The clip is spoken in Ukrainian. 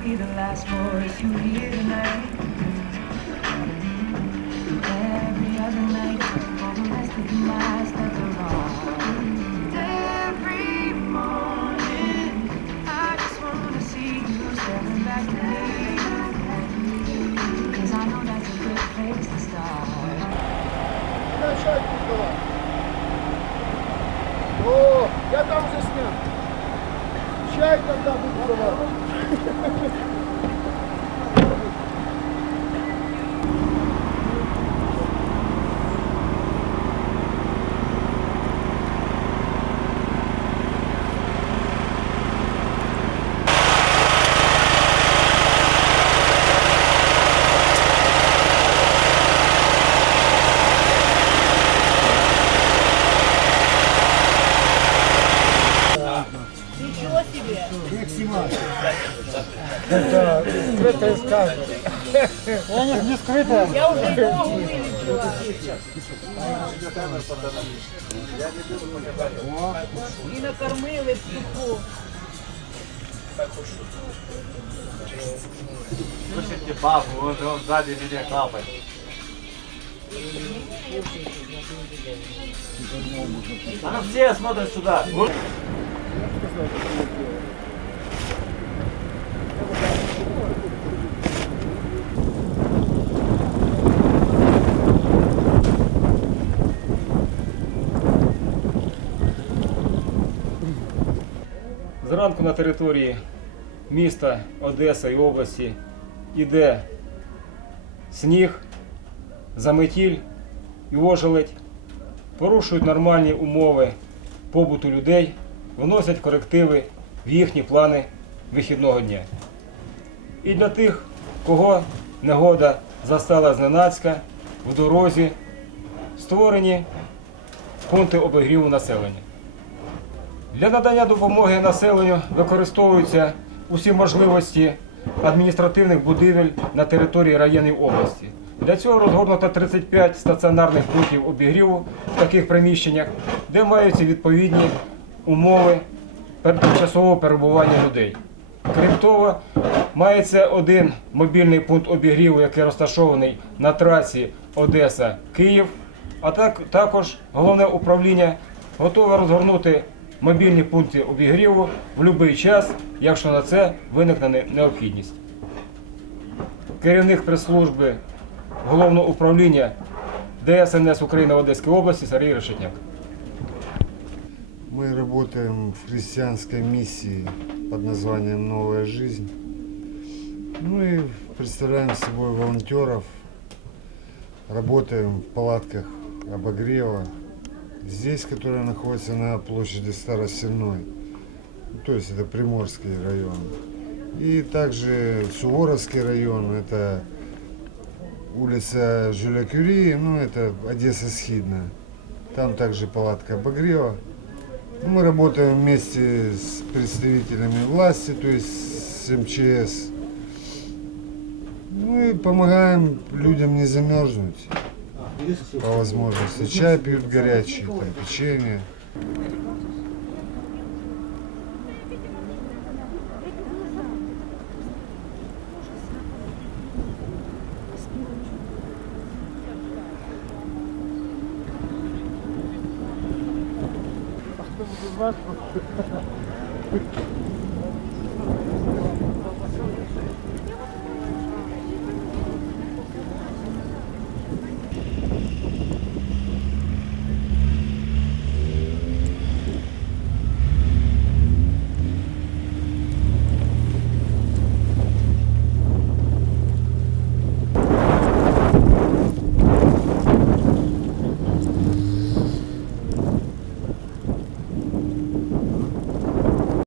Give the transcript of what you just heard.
be the last voice you hear tonight. Every other night, for the rest of your lives that are wrong. Every morning, I just wanna see you staring back at me. Cause I know that's a good place to start. О, я там вже Şahit Allah'ın kurbanı. Давати. Скрытая сказка. Я не скрытая. Я уже ногу вылечила. І накормили в суху. Слушайте папу, он, он сзади меня капает. А ну все смотрят сюда. Зранку на території міста Одеса і області іде сніг, заметіль і ожеледь, порушують нормальні умови побуту людей, вносять корективи в їхні плани вихідного дня. І для тих, кого негода застала зненацька, в дорозі, створені пункти обігріву населення. Для надання допомоги населенню використовуються усі можливості адміністративних будівель на території районів області. Для цього розгорнуто 35 стаціонарних пунктів обігріву в таких приміщеннях, де маються відповідні умови тимчасового перебування людей. Крім того, мається один мобільний пункт обігріву, який розташований на трасі Одеса-Київ, а так, також головне управління готове розгорнути мобільні пункти обігріву в будь-який час, якщо на це виникне необхідність. Керівник прес-служби головного управління ДСНС України в Одеській області Сергій Решетняк. Мы работаем в христианской миссии под названием «Новая жизнь». Ну и представляем собой волонтеров. Работаем в палатках обогрева. Здесь, которая находится на площади Старосельной. Ну, То есть это Приморский район. И также Суворовский район. Это улица Жюля Кюри, ну это Одесса Схидная. Там также палатка обогрева. Мы работаем вместе с представителями власти, то есть с МЧС. Ну и помогаем людям не замерзнуть по возможности. Чай пьют горячий, там, печенье. тому що важко.